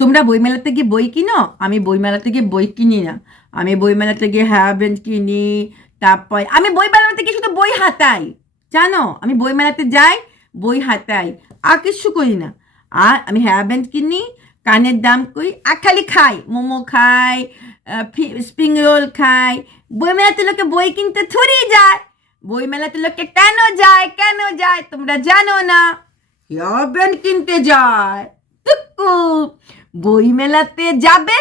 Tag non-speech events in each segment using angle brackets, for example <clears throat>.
তোমরা বইমেলাতে গিয়ে বই কিনো? আমি বইমেলাতে গিয়ে বই কিনি না। আমি বইমেলাতে গিয়ে হ্যাভেন কিনি, তারপর আমি বইমেলাতে গিয়ে শুধু বই হাতাই। জানো? আমি বইমেলাতে যাই, বই হাতাই। আর কিছু করি না। আর আমি হ্যাভেন কিনি, কানের দাম করি আর খালি খাই। মোমো খাই স্প্রিং রোল খাই। বইমেলাতে লোকে বই কিনতে থুরি যায়। বইমেলাতে লোকে কেন যায়? কেন যায়? তোমরা জানো না। ব্যান্ড কিনতে যায়। টুকু। বই মেলাতে যাবে,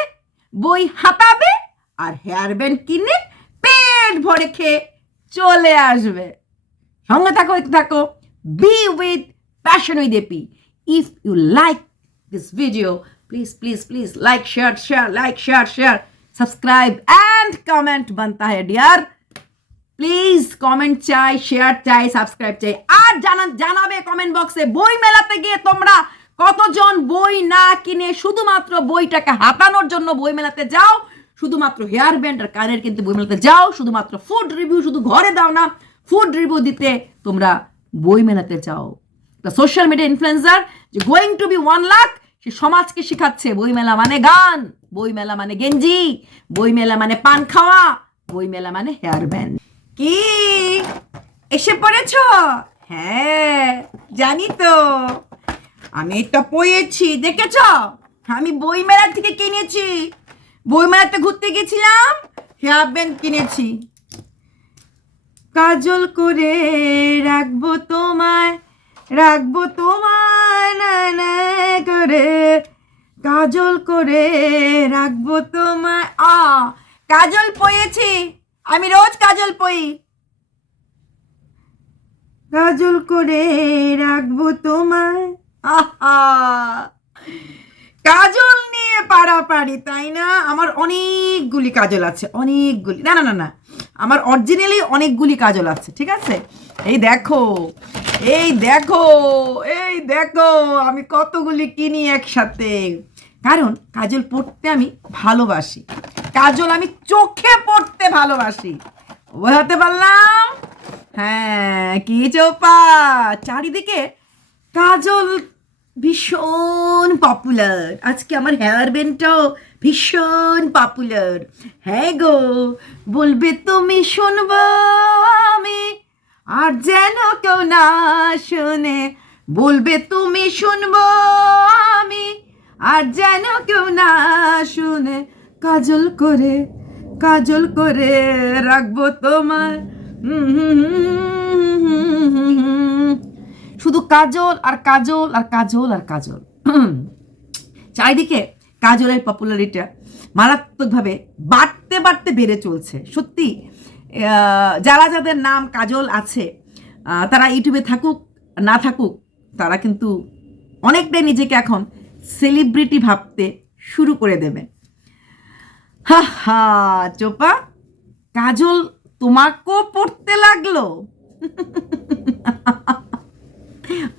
বই হাতাবে আর হেয়ার ব্যান্ড কিনে পেট ভরে খেয়ে চলে আসবে। সঙ্গে থাকো থাকো। Be with passion with AP if you like this video please please please like share share like share share subscribe and comment বানতা হ্যাঁ ডিয়ার প্লিজ কমেন্ট চাই শেয়ার চাই সাবস্ক্রাইব চাই আর জানান জানাবে কমেন্ট বক্সে বই মেলাতে গিয়ে তোমরা কতজন বই না কিনে শুধুমাত্র বইটাকে হাতানোর জন্য বই মেলাতে যাও? শুধুমাত্র হেয়ার ব্যান্ড আর কানের কিন্তু বই মেলাতে যাও। শুধুমাত্র ফুড রিভিউ শুধু ঘরে দাও না ফুড রিভিউ দিতে তোমরা বই মেলাতে যাও। দ্য সোশ্যাল মিডিয়া ইনফ্লুয়েন্সার যে going to be one lakh সে সমাজকে শিখাচ্ছে, বই মেলা মানে গান, বই মেলা মানে গেঞ্জি, বই মেলা মানে পান খাওয়া, বই মেলা মানে হেয়ার ব্যান্ড। কি? এসে পড়েছ? হ্যাঁ জানি তো। আমি এটা পড়েছি, দেখেছ? আমি বই মেলা থেকে কিনেছি। বই মেলাতে ঘুরতে গেছিলাম হেয়ার ব্যান্ড কিনেছি। কাজল করে রাখব তোমায় রাখব তোমায় না করে। কাজল করে রাখব তোমায়। আ, কাজল পয়েছি আমি রোজ কাজল পই কাজল করে রাখব তোমায় কাজল নিয়ে পাড়াপাড়ি তাই না? আমার অনেকগুলি কাজল আছে, অনেকগুলি না না না না। আমার অরিজিনালি অনেকগুলি কাজল আছে, ঠিক আছে? এই দেখো এই দেখো এই দেখো, আমি কতগুলি কিনি একসাথে। কারণ কাজল পড়তে আমি ভালোবাসি। কাজল আমি চোখে পড়তে ভালোবাসি। বোঝাতে পারলাম? হ্যাঁ কি চোপা! চারিদিকে কাজল ভীষণ পপুলার আজকে আমার হেয়ার ব্যান্ডটাও ভীষণ পপুলার হ্যাঁ গো, বলবে তুমি শুনব আমি, আর যেন কেউ না শোনে। বলবে তুমি শুনব আমি, আর যেন কেউ না শুনে। কাজল করে কাজল করে রাখব তোমার। হুম হুম হুম। শুধু কাজল আর কাজল আর কাজল আর কাজল। <clears throat> চারিদিকে কাজলের পপুলারিটা মারাত্মকভাবে বাড়তে বাড়তে বেড়ে চলছে। সত্যি যারা যাদের নাম কাজল আছে তারা ইউটিউবে থাকুক, না থাকুক, তারা কিন্তু অনেকটাই নিজেকে এখন সেলিব্রিটি ভাবতে শুরু করে দেবে। হা হা চোপা, কাজল তোমাকেও পড়তে লাগল। <laughs>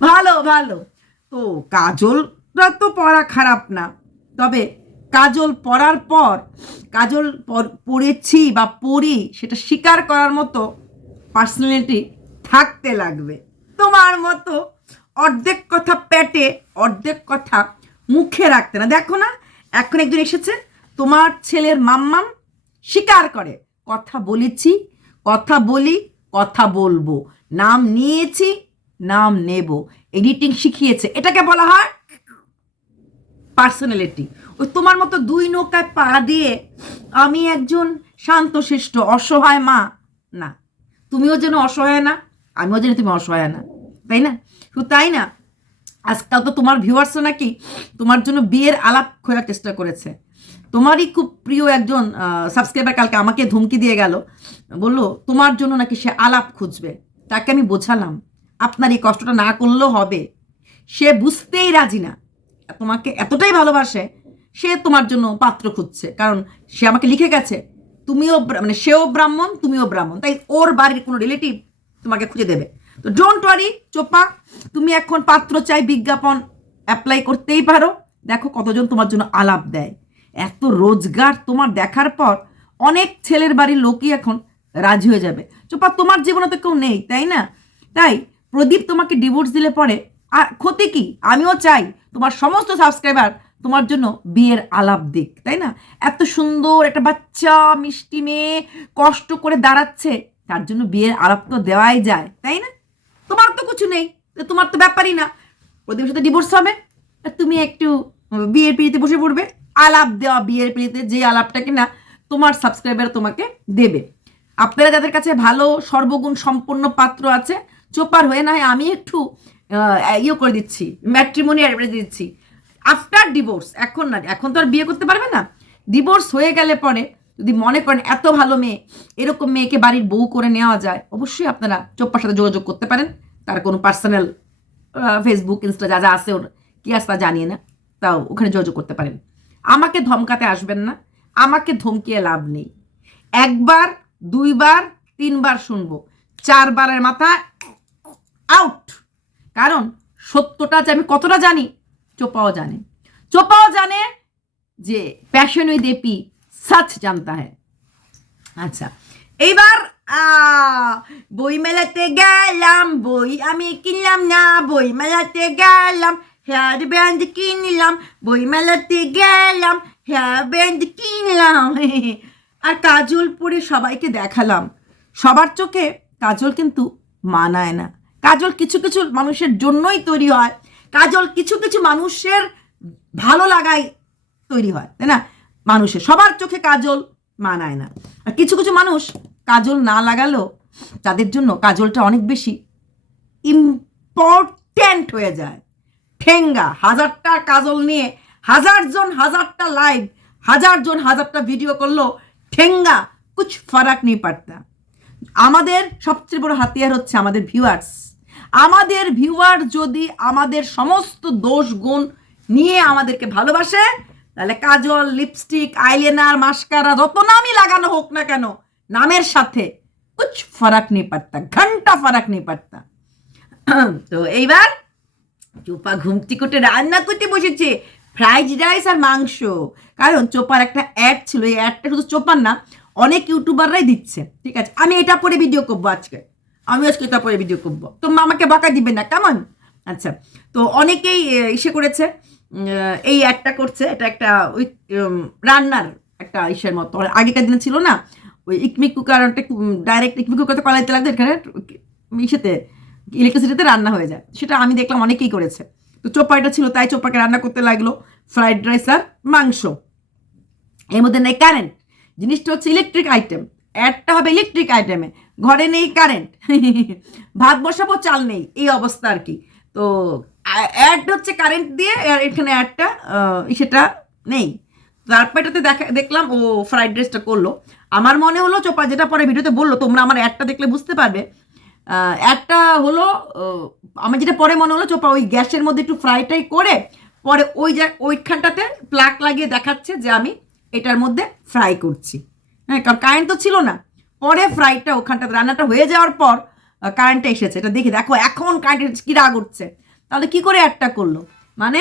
ভালো ভালো। তো কাজলটা তো পড়া খারাপ না। তবে কাজল পড়ার পর, কাজল পড়েছি বা পড়ি, সেটা স্বীকার করার মতো পার্সোনালিটি থাকতে লাগবে। তোমার মতো অর্ধেক কথা পেটে, অর্ধেক কথা মুখে রাখতে না। দেখো না, এখন একজন এসেছে, তোমার ছেলের মাম্মাম স্বীকার করে, কথা বলেছি, কথা বলি, কথা বলব। নাম নিয়েছি নাম নেব। এডিটিং শিখিয়েছে। এটাকে বলা হয় পার্সোনালিটি ওই তোমার মতো দুই নৌকায় পা দিয়ে আমি একজন শান্তশিষ্ট, অসহায় মা। না, তুমিও যেন অসহায় না, আমিও যেন তুমি অসহায় না। তাই না? শুধু তাই না? আজকাল তো তোমার ভিউয়ার্সও নাকি তোমার জন্য বিয়ের আলাপ খোঁজার চেষ্টা করেছে। তোমারই খুব প্রিয় একজন সাবস্ক্রাইবার কালকে আমাকে ধমকি দিয়ে গেল। বলল, তোমার জন্য নাকি সে আলাপ খুঁজবে। তাকে আমি বোঝালাম। আপনার এই কষ্টটা না করলেও হবে। সে বুঝতেই রাজি না। তোমাকে এতটাই ভালোবাসে, সে তোমার জন্য পাত্র খুঁজছে। কারণ সে আমাকে লিখে গেছে, তুমিও মানে সেও ব্রাহ্মণ, তুমিও ব্রাহ্মণ। তাই ওর বাড়ির কোনো রিলেটিভ তোমাকে খুঁজে দেবে। তো ডোন্ট ওয়ারি চোপা, তুমি এখন পাত্র চাই বিজ্ঞাপন অ্যাপ্লাই করতেই পারো। দেখো কতজন তোমার জন্য আলাপ দেয়। এত রোজগার তোমার দেখার পর অনেক ছেলের বাড়ির লোকই এখন রাজি হয়ে যাবে। চোপা, তোমার জীবনে তো কেউ নেই, তাই না? তাই প্রদীপ তোমাকে ডিভোর্স দিলে পরে, আর ক্ষতি কি? আমিও চাই তোমার সমস্ত সাবস্ক্রাইবার তোমার জন্য বিয়ের আলাপ দিক, তাই না? এত সুন্দর একটা বাচ্চা, মিষ্টি মেয়ে, কষ্ট করে দাঁড়াচ্ছে, তার জন্য বিয়ের আলাপ তো দেওয়াই যায়, তাই না? তোমার তো কিছু নেই তোমার তো ব্যাপারই না। প্রদীপের সাথে ডিভোর্স হবে তুমি একটু বিয়ের পিড়িতে বসে পড়বে, আলাপ দেওয়া, বিয়ের পিড়িতে যে আলাপটা কিনা তোমার সাবস্ক্রাইবার তোমাকে দেবে। আপনারা যাদের কাছে ভালো, সর্বগুণ সম্পন্ন পাত্র আছে চোপার হয়ে না হয় আমি একটু ইয়ে করে দিচ্ছি ম্যাট্রিমনি অ্যাডভাইস দিচ্ছি। আফটার ডিভোর্স এখন না, এখন তো আর বিয়ে করতে পারবে না। ডিভোর্স হয়ে গেলে পরে যদি মনে করেন এত ভালো মেয়ে, এরকম মেয়েকে বাড়ির বউ করে নেওয়া যায়, অবশ্যই আপনারা চোপ্পার সাথে যোগাযোগ করতে পারেন। তার কোনো পার্সোনাল ফেসবুক ইনস্টা যা যা আছে ওর, কি আছে তা জানিয়ে না, তাও ওখানে যোগাযোগ করতে পারেন। আমাকে ধমকাতে আসবেন না, আমাকে ধমকিয়ে লাভ নেই। একবার, দুইবার, তিনবার শুনব। চারবারের মাথা আউট কারণ সত্যটা যে আমি কতটা জানি, চোপাও জানে। চোপাও জানে যে প্যাশনই দেপি সচ জানতা হ্যাঁ আচ্ছা এইবার বই মেলাতে গেলাম, বই আমি কিনলাম না, বই মেলাতে গেলাম হেয়ার ব্যান্ড কিনলাম, বই মেলাতে গেলাম হেয়ার ব্যান্ড কিনলাম। আর কাজল পরে সবাইকে দেখালাম। সবার চোখে কাজল কিন্তু মানায় না। কাজল কিছু কিছু মানুষের জন্যই তৈরি হয়। কাজল কিছু কিছু মানুষের ভালো লাগাই তৈরি হয়, তাই না? মানুষের, সবার চোখে কাজল মানায় না। আর কিছু কিছু মানুষ কাজল না লাগালেও তাদের জন্য কাজলটা অনেক বেশি ইম্পর্ট্যান্ট হয়ে যায়। ঠেঙ্গা, হাজারটা কাজল নিয়ে হাজারজন হাজারটা লাইভ হাজারজন হাজারটা ভিডিও করল ঠেঙ্গা কুছ ফারাক নেই পারতা। আমাদের সবচেয়ে বড় হাতিয়ার হচ্ছে আমাদের ভিউয়ার্স আমাদের ভিউয়ার যদি আমাদের সমস্ত দোষ গুণ নিয়ে আমাদেরকে ভালোবাসে, তাহলে কাজল লিপস্টিক আইলেনার মাস্কারা যত নামই লাগানো হোক না কেন, নামের সাথে কুছ ফারাক নেই পারতা ঘণ্টা ফারাক নেই পারতা <clears throat> তো এইবার চোপা ঘুমটি করে রান্না করতে বসেছে ফ্রাইড রাইস আর মাংস। কারণ চোপার একটা অ্যাড ছিল, এই অ্যাডটা শুধু চোপার না, অনেক ইউটিউবাররাই দিচ্ছে। ঠিক আছে, আমি এটা পরে ভিডিও করব আজকে। আমি আজকে এটা পরে ভিডিও করব। তো আমাকে বকা দিবে না, কেমন? আচ্ছা তো অনেকেই ইসে করেছে এই অ্যাডটা করছে, এটা একটা ওই রান্নার একটা ইসের মতো। আগেকার দিনে ছিল না, ওই ইকমিক কুকার ডাইরেক্ট ইকমিক কুকারতে কলাইতে লাগতো, এখানে ইসেতে ইলেকট্রিসিটিতে রান্না হয়ে যায়। সেটা আমি দেখলাম অনেকেই করেছে। তো চোপাটা ছিল, তাই চোপাকে রান্না করতে লাগল ফ্রাইড রাইস আর মাংস। এর মধ্যে নেই কারেন্ট জিনিসটা হচ্ছে ইলেকট্রিক আইটেম অ্যাডটা হবে ইলেকট্রিক আইটেমে ঘরে নেই কারেন্ট ভাত বসাবো, চাল নেই। এই অবস্থা আর কি। তো অ্যাড হচ্ছে কারেন্ট দিয়ে, আর এখানে অ্যাডটা সেটা নেই। তারপর এটাতে দেখা, দেখলাম, ও ফ্রাইড রাইসটা করল। আমার মনে হলো, চোপা যেটা পরে ভিডিওতে বলল, তোমরা আমার অ্যাডটা দেখলে বুঝতে পারবে। অ্যাডটা হলো আমার যেটা পরে মনে হলো, চোপা ওই গ্যাসের মধ্যে একটু ফ্রাইটাই করে, পরে ওই যা, ওইখানটাতে প্লাগ লাগিয়ে দেখাচ্ছে যে আমি এটার মধ্যে ফ্রাই করছি। হ্যাঁ কারণ কারেন্ট তো ছিল না। পরে ফ্রাইটা ওখানটাতে রান্নাটা হয়ে যাওয়ার পর কারেন্টটা এসেছে। এটা দেখে, দেখো, এখন কারেন্ট কি রাগ উঠছে? তাহলে কি করে একটা করল? মানে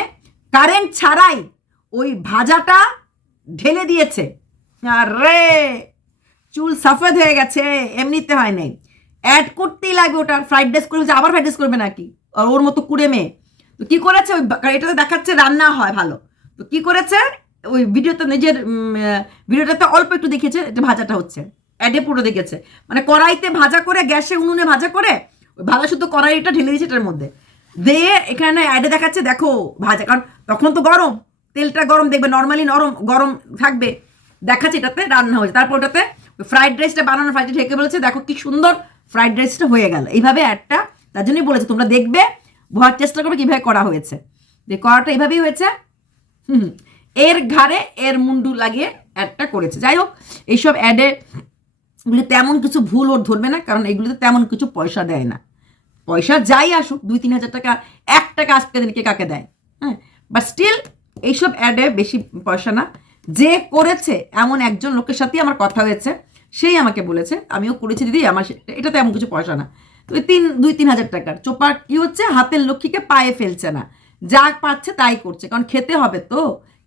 কারেন্ট ছাড়াই ওই ভাজাটা ঢেলে দিয়েছে। আরে, চুল সফেদ হয়ে গেছে, এমনিতে হয় নাই। অ্যাড করতেই লাগবে ওটা ফ্রাইড রাইস করবে আবার ফ্রাইড রাইস করবে নাকি? আর ওর মতো কুড়ে মেয়ে। তো কী করেছে ওই এটাতে দেখাচ্ছে রান্না হয় ভালো। তো কী করেছে? ওই ভিডিওতে নিজের ভিডিওটাতে অল্প একটু দেখেছে এটা ভাজাটা হচ্ছে। অ্যাডে পুরো দেখেছে। মানে কড়াইতে ভাজা করে গ্যাসে উনুনে ভাজা করে ভাজা শুধু কড়াইটা ঢেলে দিয়েছে এটার মধ্যে। দিয়ে এখানে অ্যাডে দেখাচ্ছে দেখো ভাজা। কারণ তখন তো গরম তেলটা গরম দেখবে নর্মালি নরম গরম থাকবে। দেখাচ্ছে এটাতে রান্না হয়েছে। তারপর ওটাতে ফ্রাইড রাইসটা বানানো ফ্রাইড ঢেকে বলেছে দেখো কি সুন্দর ফ্রাইড রাইসটা হয়ে গেল। এইভাবে অ্যাডটা তার জন্যই বলেছে তোমরা দেখবে বোঝার চেষ্টা করবে কীভাবে করা হয়েছে। যে করাটা এইভাবেই হয়েছে হুম, এর ঘাড়ে এর মুন্ডু লাগিয়ে অ্যাডটা করেছে। যাই হোক এইসব অ্যাডে এগুলি তেমন কিছু ভুল ওর ধরবে না, কারণ এগুলিতে তেমন কিছু পয়সা দেয় না। পয়সা যাই আসুক, দুই, তিন হাজার টাকা, এক টাকা আজকে দিনকে কাকে দেয় হ্যাঁ? বাট স্টিল এইসব অ্যাডে বেশি পয়সা না। যে করেছে, এমন একজন লোকের সাথেই আমার কথা হয়েছে, সেই আমাকে বলেছে, আমিও করেছি দিদি, আমার এটাতে এমন কিছু পয়সা না। তিন, দুই, তিন হাজার টাকার, চোপার কি হচ্ছে, হাতের লক্ষ্মীকে পায়ে ফেলছে না। যা পাচ্ছে তাই করছে, কারণ খেতে হবে তো,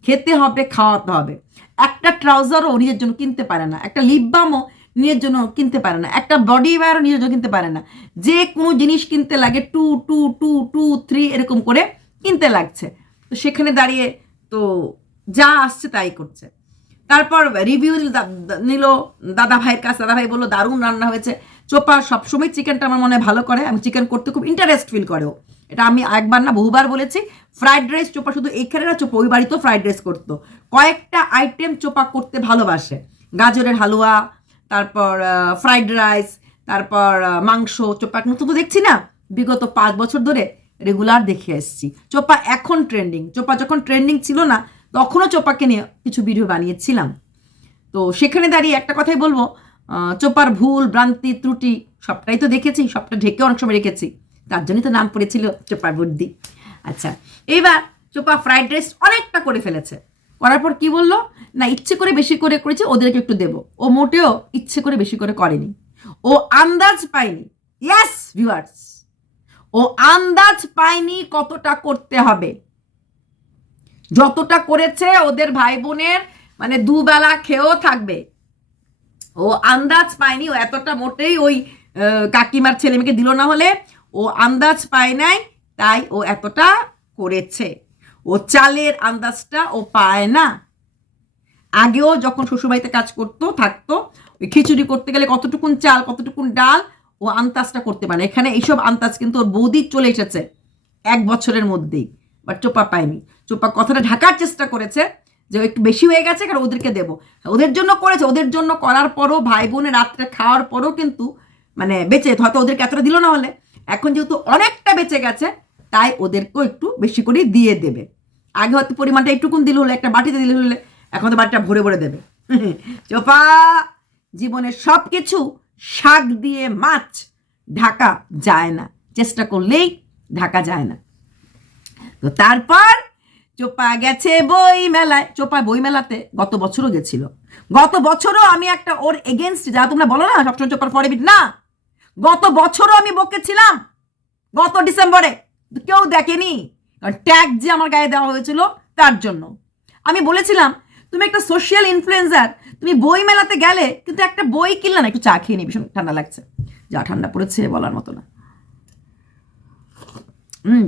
খেতে হবে, খাওয়াতে হবে। একটা ট্রাউজারও নিজের জন্য কিনতে পারে না, একটা লিপ বামও নিজের জন্য কিনতে পারে না। একটা বডি ওয়্যারও নিজের জন্য কিনতে পারে না। যে কোনো জিনিস কিনতে লাগে two two two two three এরকম করে কিনতে লাগছে। তো সেখানে দাঁড়িয়ে তো যা আসছে তাই করছে। তারপর রিভিউ নিল দাদা ভাইয়ের কাছে। দাদা ভাই বলল, দারুণ রান্না হয়েছে। চোপা সবসময় চিকেনটা আমার মনে হয় ভালো করে। আমি চিকেন করতে খুব ইন্টারেস্ট ফিল করে। এটা আমি একবার না বহুবার বলেছি ফ্রাইড রাইস চোপা শুধু এইখানে না, চোপা ওই বাড়িতেও ফ্রাইড রাইস করতো। কয়েকটা আইটেম চোপা করতে ভালোবাসে। গাজরের হালুয়া তারপর ফ্রাইড রাইস তারপর মাংস, চোপা নতুন তো দেখছি না। বিগত পাঁচ বছর ধরে রেগুলার দেখে এসেছি। চোপা এখন ট্রেন্ডিং চোপা যখন ট্রেন্ডিং ছিল না, তখনও চোপাকে নিয়ে কিছু ভিডিও বানিয়েছিলাম। তো সেখানে দাঁড়িয়ে একটা কথাই বলব চোপার ভুল, ভ্রান্তি, ত্রুটি, সবটাই তো দেখেছি, সবটা ঢেকে অনেক সময় রেখেছি। তার জন্যই তো নাম পড়েছিল চোপার বুদ্ধি। আচ্ছা এইবার চোপা ফ্রাইড রাইস অনেকটা করে ফেলেছে। করার পর কি বলল? না, ইচ্ছে করে বেশি করে করেছে, ওদেরকে একটু দেবো। ও মোটেও ইচ্ছে করে বেশি করে করেনি। ও আন্দাজ পায়নি। ইয়াস ভিউয়ার্স ও আন্দাজ পায়নি কতটা করতে হবে। যতটা করেছে ওদের ভাই বোনের মানে দুবেলা খেয়েও থাকবে। ও আন্দাজ পায়নি, ও এতটা মোটেই ওই কাকিমার ছেলে মেয়েকে দিল না হলে। ও আন্দাজ পায় নাই, তাই ও এতটা করেছে। ও চালের আন্দাজটা ও পায় না। আগেও যখন শ্বশুরবাড়িতে কাজ করতো, থাকতো, ওই খিচুড়ি করতে গেলে কতটুকুন চাল, কতটুকুন ডাল ও আন্দাজটা করতে পারে। এখানে এইসব আন্দাজ কিন্তু ওর বৌদি চলে এসেছে এক বছরের মধ্যেই, বাট চোপা পায়নি। চোপা কথাটা ঢাকার চেষ্টা করেছে যে একটু বেশি হয়ে গেছে, কারণ ওদেরকে দেবো। ওদের জন্য করেছে, ওদের জন্য করার পরও ভাই বোনের রাত্রে খাওয়ার পরও কিন্তু মানে বেঁচে, হয়তো ওদেরকে এতটা দিল না হলে। এখন যেহেতু অনেকটা বেঁচে গেছে তাই ওদেরকেও একটু বেশি করে দিয়ে দেবে। আগে হয়তো পরিমাণটা একটুকুন দিলে হলে, একটা বাটিতে দিলে হলে, এখন তো বাটিটা ভরে ভরে দেবে। <laughs> চোপা জীবনের সব কিছু শাক দিয়ে মাছ ঢাকা যায় না। চেষ্টা করলেই ঢাকা যায় না। তো তারপর চোপা গেছে বই মেলায় চোপা বই মেলাতে গত বছরও গেছিল। গত বছরও আমি একটা ওর এগেনস্ট যা তোমরা বলো না, সবসময় চোপার পরে না। গত বছরও আমি বকেছিলাম। গত ডিসেম্বরে। কেউ দেখেনি। কারণ ট্যাগ যে আমার গায়ে দেওয়া হয়েছিল তার জন্য। আমি বলেছিলাম, তুমি একটা সোশ্যাল ইনফ্লুয়েন্সার তুমি বই মেলাতে গেলে কিন্তু একটা বই কিনলে না, একটু চা খেয়ে নি ভীষণ ঠান্ডা লাগছে। যা ঠান্ডা পড়েছে বলার মতো না। হুম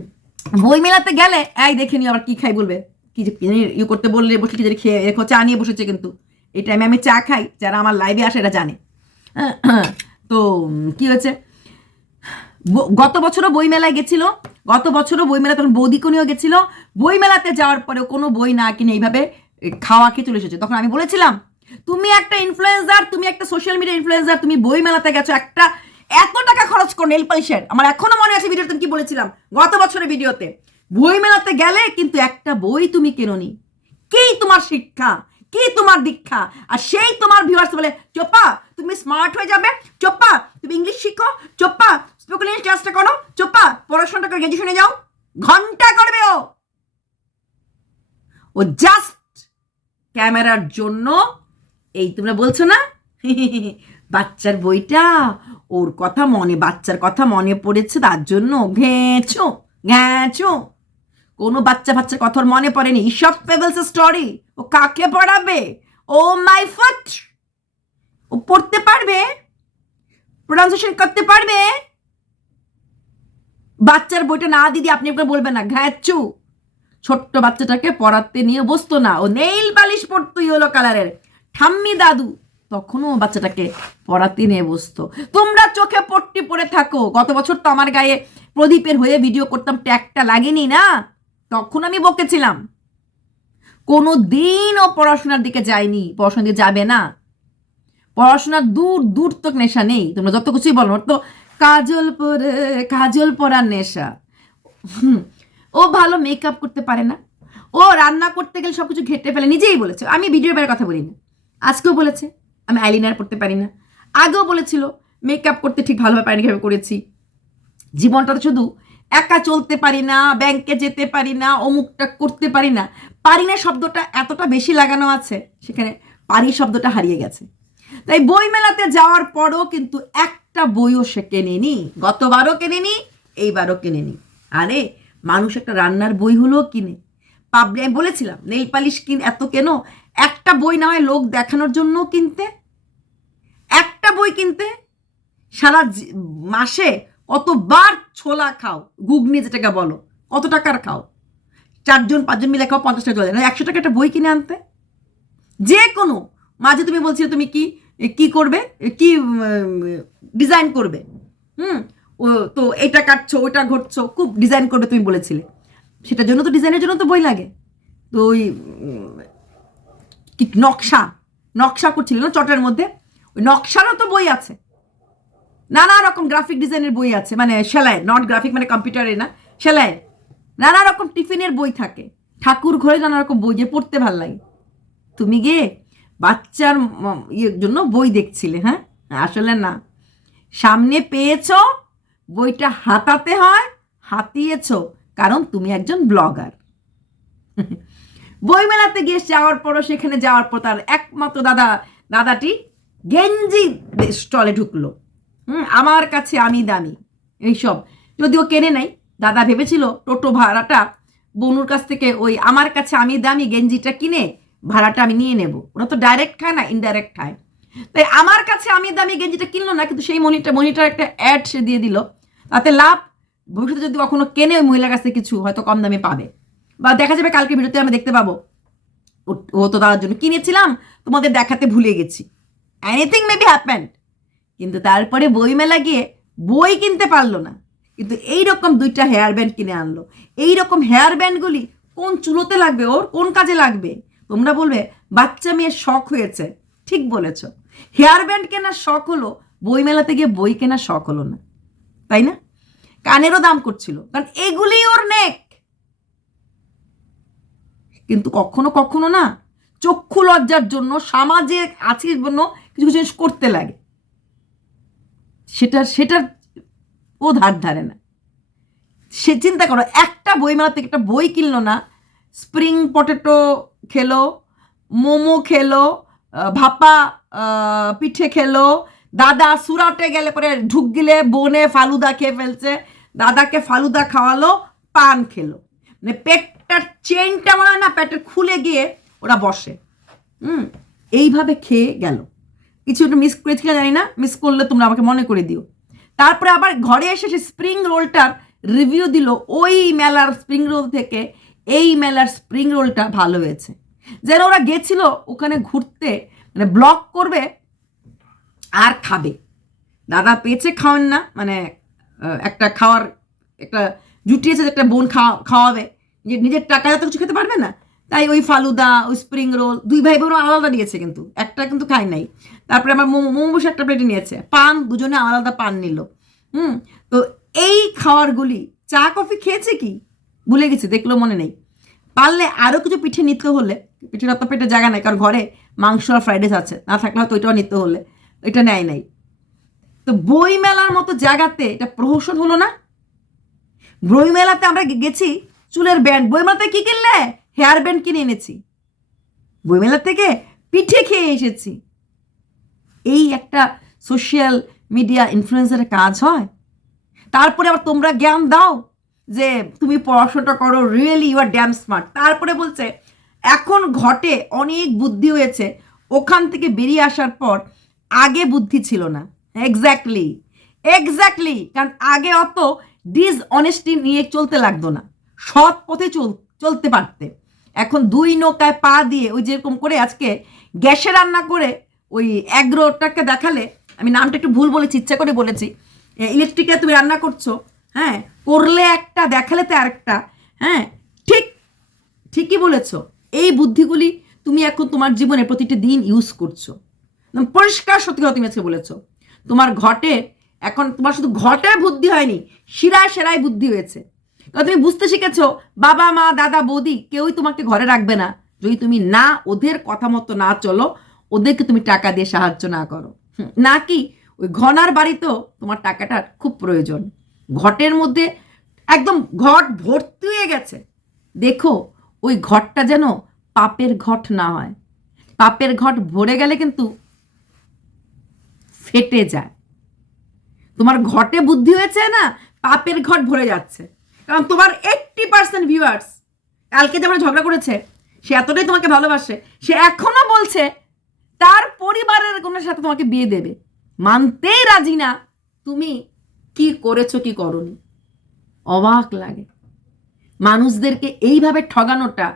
বই মেলাতে গেলে, এই দেখে নিও আবার কি খাই? বলবে। কি যে ইয়ে করতে বললে, বসে যে খেয়ে দেখো চা নিয়ে বসেছে কিন্তু। এই টাইমে আমি চা খাই, যারা আমার লাইভে আসে এটা জানে। <clears throat> তো কি হয়েছে? গত বছরও বই মেলায় গেছিল। গত বছরও বইমেলা তখন বৌদিকনিও গেছিল। বই মেলাতে যাওয়ার পরে কোনো বই না কিনে এইভাবে খাওয়া খেয়ে চলে এসেছে। তখন আমি বলেছিলাম, তুমি একটা ইনফ্লুয়েন্সার তুমি একটা সোশ্যাল মিডিয়া ইনফ্লুয়েন্সার তুমি বই মেলাতে গেছো, একটা এত টাকা খরচ করো নেল পালিশের আমার এখনও মনে আছে ভিডিওতে কি বলেছিলাম, গত বছরের ভিডিওতে। বই মেলাতে গেলে কিন্তু একটা বই তুমি কেননি। কি তোমার শিক্ষা? কি তোমার দীক্ষা? আর সেই তোমার ভিউয়ার্স বলে, চোপা, তুমি স্মার্ট হয়ে যাবে। চোপা, তুমি ইংলিশ শিখো। চোপা স্পোকেন ক্লাসটা করো। চোপা পড়াশোনাটা করে গ্রাজুয়েশনে যাও। ঘণ্টা করবে ও। ও জাস্ট ক্যামেরার জন্য, এই তোমরা বলছো না? <laughs> বাচ্চার বইটা, ওর কথা মনে, বাচ্চার কথা মনে পড়েছে, তার জন্য ঘেঁচো ঘেঁচো। কোনো বাচ্চা বাচ্চার কথা মনে পড়েনি। ইসব পেবলস স্টোরি ও কাকে পড়াবে? ও মাই ফুট, ও পড়তে পারবে? প্রোনাউন্সিয়েশন করতে পারবে? বাচ্চার বইটা না দিদি, আপনি ওকে বলবেন না। ঘ্যাচু ছোট্ট বাচ্চাটাকে পড়াতে নিয়ে বসতো না। ও নেইল বালিশ পড়তো ইয়েলো কালারের। ঠাম্মি দাদু। তখনও বাচ্চাটাকে পড়াতে নিয়ে বসতো। তোমরা চোখে পট্টি পরে থাকো। গত বছর তো আমার গায়ে প্রদীপের হয়ে ভিডিও করতাম, ট্যাগটা লাগেনি না? তখন আমি বকেছিলাম কোনো দিন ও পড়াশোনার দিকে যায়নি। পড়াশোনার দিকে যাবে না। পড়াশোনার দূর দূর তো নেশা নেই। তোমরা যত কিছুই বলো তো কাজল পরে কাজল পরার নেশা ও ভালো মেকআপ করতে পারে না। ও রান্না করতে গেলে সব কিছু ঘেটে ফেলে। নিজেই বলেছে। আমি ভিডিওর বাইরে কথা বলি না আজকেও বলেছে, আমি আইলিনার করতে পারি না। আগেও বলেছিল মেকআপ করতে ঠিক ভালোভাবে পারি কীভাবে করেছি। জীবনটা তো শুধু একা চলতে পারি না ব্যাংকে যেতে পারি না, অমুকটা করতে পারি না। পারি না শব্দটা এতটা বেশি লাগানো আছে, সেখানে পারি শব্দটা হারিয়ে গেছে। তাই বইমেলাতে যাওয়ার পরও কিন্তু একটা বইও সে কেনেনি, গতবারও কেনেনি, এইবারও কেনেনি। আরে, মানুষ একটা রান্নার বই হলেও কিনে। পাবলি, আমি বলেছিলাম, নেল পালিশ কিন, এত কেন? একটা বই না হয় লোক দেখানোর জন্য কিনতে। একটা বই কিনতে, সারা মাসে কতবার ছোলা খাও, ঘুগনি যেটাকে বলো, কত টাকার খাও? চারজন, পাঁচজন মিলে খাও, পঞ্চাশ টাকা চলে যায়। একশো টাকা একটা বই কিনে আনতে। যে কোনো, মাঝে তুমি বলছিলে তুমি কি কি করবে? কি ডিজাইন করবে? হুম? ও, তো এটা কাটছো, ওটা ঘটছো, খুব ডিজাইন করবে তুমি বলেছিলে। সেটার জন্য তো ডিজাইনের জন্য তো বই লাগে। তো ওই নকশা নকশা করছিল না চটের মধ্যে? ওই নকশারও তো বই আছে। নানা রকম গ্রাফিক ডিজাইনের বই আছে মানে সেলাই নট গ্রাফিক মানে কম্পিউটারে না সেলাই নানা রকম টিফিনের বই থাকে। ঠাকুর ঘরে নানা রকম বই যে পড়তে ভালো লাগে। তুমি গিয়ে বাচ্চার ইয়ের জন্য বই দেখছিলে হ্যাঁ? আসলে না। সামনে পেয়েছ, বইটা হাতাতে হয়, হাতিয়েছ, কারণ তুমি একজন ব্লগার। বইমেলাতে গিয়ে যাওয়ার পরও, সেখানে যাওয়ার পর তার একমাত্র দাদা, দাদাটি গেঞ্জি স্টলে ঢুকলো। হুম, আমার কাছে আমি দামি, এইসব। যদিও কেনে নাই, দাদা ভেবেছিল টোটো ভাড়াটা বনুর কাছ থেকে ওই আমার কাছে আমি দামি গেঞ্জিটা কিনে ভাড়াটা আমি নিয়ে নেব। ওরা তো ডাইরেক্ট খায় না ইনডাইরেক্ট খায়। তাই আমার কাছে আমি দামি গেঞ্জিটা কিনলো না, কিন্তু সেই মনিটা মনিটার একটা অ্যাড সে দিয়ে দিল। তাতে লাভ, ভবিষ্যতে যদি কখনো কেনে ওই মহিলার কাছে কিছু, হয়তো কম দামে পাবে। বা দেখা যাবে কালকে ভিডিওতে আমরা দেখতে পাবো। ও- তো তার জন্য কিনেছিলাম, তোমাদের দেখাতে ভুলে গেছি। এনিথিং মে বি হ্যাপেন্ড কিন্তু তারপরে বইমেলা গিয়ে বই কিনতে পারল না। কিন্তু এই রকম দুইটা হেয়ার ব্যান্ড কিনে আনলো। এই রকম হেয়ার ব্যান্ডগুলি কোন চুলোতে লাগবে ওর, কোন কাজে লাগবে? তোমরা বলবে, বাচ্চা মেয়ের শখ হয়েছে। ঠিক বলেছ। হেয়ার ব্যান্ড কেনার শখ হলো বই মেলাতে গিয়ে বই কেনার শখ হলো না। তাই না? কানেরও দাম করছিল। কারণ এগুলি ওর নেক। কিন্তু কখনো কখনো না, চক্ষু লজ্জার জন্য, সমাজে আছে জন্য কিছু কিছু জিনিস করতে লাগে। সেটা সেটার ও ধার ধারে না। সে চিন্তা করো, একটা বই মেলা থেকে একটা বই কিনলো না স্প্রিং পটেটো খেলো, মোমো খেলো ভাপা পিঠে খেলো। দাদা সুরাটে গেলে পরে ঢুক গিলে বনে ফালুদা খেয়ে ফেলছে। দাদাকে ফালুদা খাওয়ালো, পান খেলো। মানে পেটটার চেনটা মনে না, পেটের খুলে গিয়ে ওরা বসে। হুম, এইভাবে খেয়ে গেল। কিছু একটা মিস করেছিল জানি না মিস করলে তোমরা আমাকে মনে করে দিও। তারপরে আবার ঘরে এসে সে স্প্রিং রোলটার রিভিউ দিল। ওই মেলার স্প্রিং রোল থেকে এই মেলার স্প্রিং রোলটা ভালো হয়েছে। যেন ওরা গেছিল ওখানে ঘুরতে মানে ব্লক করবে আর খাবে। দাদা পেয়েছে খাওয়ান না মানে একটা খাওয়ার, একটা জুটিয়েছে একটা বোন খাওয়া, খাওয়াবে। যে নিজের টাকা তো কিছু খেতে পারবে না, তাই ওই ফালুদা, ওই স্প্রিং রোল দুই ভাই বোন আলাদা নিয়েছে কিন্তু, একটা কিন্তু খায় নাই। তারপরে আমার মোমো মোমো বসে একটা প্লেটে নিয়েছে, পান, দুজনে আলাদা পান নিল। হুম, তো এই খাওয়ারগুলি চা, কফি খেয়েছে কি? ভুলে গেছি, দেখল মনে নেই। পারলে আরও কিছু পিঠে নিতে হলে, পিঠের অত পেটে জায়গা নাই, কারণ ঘরে মাংস আর ফ্রাইড রাইস আছে, না থাকলে হয়তো ওইটাও নিতে হলে এটা নেয় নাই। তো বই মেলার মতো জায়গাতে এটা প্রহসন হলো না? বই মেলাতে আমরা গেছি, চুলের ব্যান্ড বই মেলাতে কি কিনলে? হেয়ার ব্যান্ড কিনে এনেছি। বই মেলা থেকে পিঠে খেয়ে এসেছি। এই একটা সোশ্যাল মিডিয়া ইনফ্লুয়েন্সারের কাজ হয়। তারপরে আবার তোমরা জ্ঞান দাও। যে তুমি পড়াশোনাটা করো really you are damn smart তারপরে বলছে, এখন ঘটে অনেক বুদ্ধি হয়েছে, ওখান থেকে বেরিয়ে আসার পর আগে বুদ্ধি ছিল না। এক্স্যাক্টলি এক্স্যাক্টলি কারণ আগে অত ডিস অনেস্টি নিয়ে চলতে লাগতো না। সৎ পথে চল, চলতে পারতে। এখন দুই নৌকায় পা দিয়ে ওই যেরকম করে আজকে গ্যাসে রান্না করে ওই অ্যাগ্রোটাকে দেখালে, আমি নামটা একটু ভুল বলেছি, ইচ্ছা করে বলেছি ইলেকট্রিকে তুমি রান্না করছ হ্যাঁ করলে একটা দেখালে তো আরেকটা হ্যাঁ ঠিক, ঠিকই বলেছ। এই বুদ্ধিগুলি তুমি এখন তোমার জীবনে প্রতিটি দিন ইউজ করছ। পরিষ্কার সত্যি কথা তুমি আজকে বলেছ। তোমার ঘটে, এখন তোমার শুধু ঘটে বুদ্ধি হয়নি, শিরায় সেরায় বুদ্ধি হয়েছে। কারণ তুমি বুঝতে শিখেছো, বাবা, মা, দাদা, বৌদি, কেউই তোমাকে ঘরে রাখবে না। যদি তুমি না, ওদের কথা মতো না চলো, ওদেরকে তুমি টাকা দিয়ে সাহায্য না করো। নাকি ওই ঘনার বাড়িতেও তোমার টাকাটার খুব প্রয়োজন। ঘটের মধ্যে একদম ঘট ভর্তি হয়ে গেছে। দেখো, ওই ঘটটা যেন পাপের ঘট না হয়। পাপের ঘট ভরে গেলে কিন্তু ফেটে যায়। তোমার ঘটে বুদ্ধি হয়েছে না, পাপের ঘট ভরে যাচ্ছে। কারণ তোমার এইট্টি পার্সেন্ট ভিউয়ার্স কালকে যেমন ঝগড়া করেছে, সে এতটাই তোমাকে ভালোবাসে, সে এখনও বলছে, তার পরিবারের কোনো সাথে তোমাকে বিয়ে দেবে। মানতেই রাজি না, তুমি কি করেছ, কি করনি? অবাক লাগে। মানুষদেরকে এইভাবে ঠগানোটা,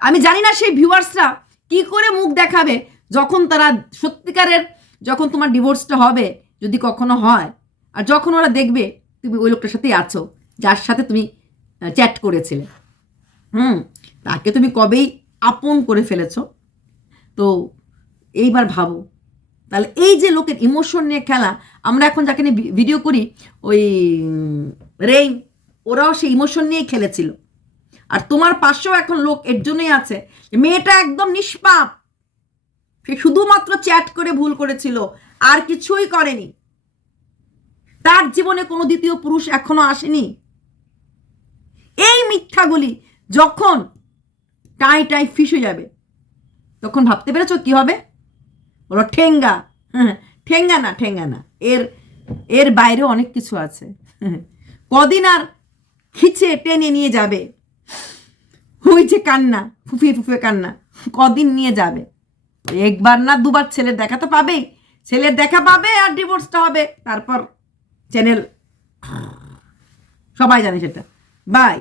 আমি জানি না সেই ভিউয়ার্সরা কি করে মুখ দেখাবে যখন তারা সত্যিকারের, যখন তোমার ডিভোর্সটা হবে, যদি কখনো হয়। আর যখন ওরা দেখবে, তুমি ওই লোকটার সাথেই আছো, যার সাথে তুমি চ্যাট করেছিলে। হুম, তাকে তুমি কবেই আপন করে ফেলেছো। তো এইবার ভাবো তাহলে এই যে লোকের ইমোশন নিয়ে খেলা, আমরা এখন যাকে নিয়ে ভিডিও করি, ওই রেইন ওরাও সেই ইমোশন নিয়ে খেলেছিল। আর তোমার পাশেও এখন লোক এর জন্যই আছে মেয়েটা একদম নিষ্পাপ। সে শুধুমাত্র চ্যাট করে ভুল করেছিল, আর কিছুই করেনি। তার জীবনে কোনো দ্বিতীয় পুরুষ এখনও আসেনি। এই মিথ্যাগুলি যখন টাই টাই ফিস হয়ে যাবে, তখন ভাবতে পেরেছ কি হবে? বলো ঠেঙ্গা হ্যাঁ ঠেঙ্গা না ঠেঙ্গা না। এর এর বাইরে অনেক কিছু আছে। কদিন আর খিচে টেনে নিয়ে যাবে। ওই যে কান্না, ফুফিয়ে ফুফিয়ে কান্না। কদিন নিয়ে যাবে। একবার না দুবার ছেলের দেখা তো পাবেই। ছেলের দেখা পাবে আর ডিভোর্সটা হবে। তারপর চ্যানেল সবাই জানে সেটা। বাই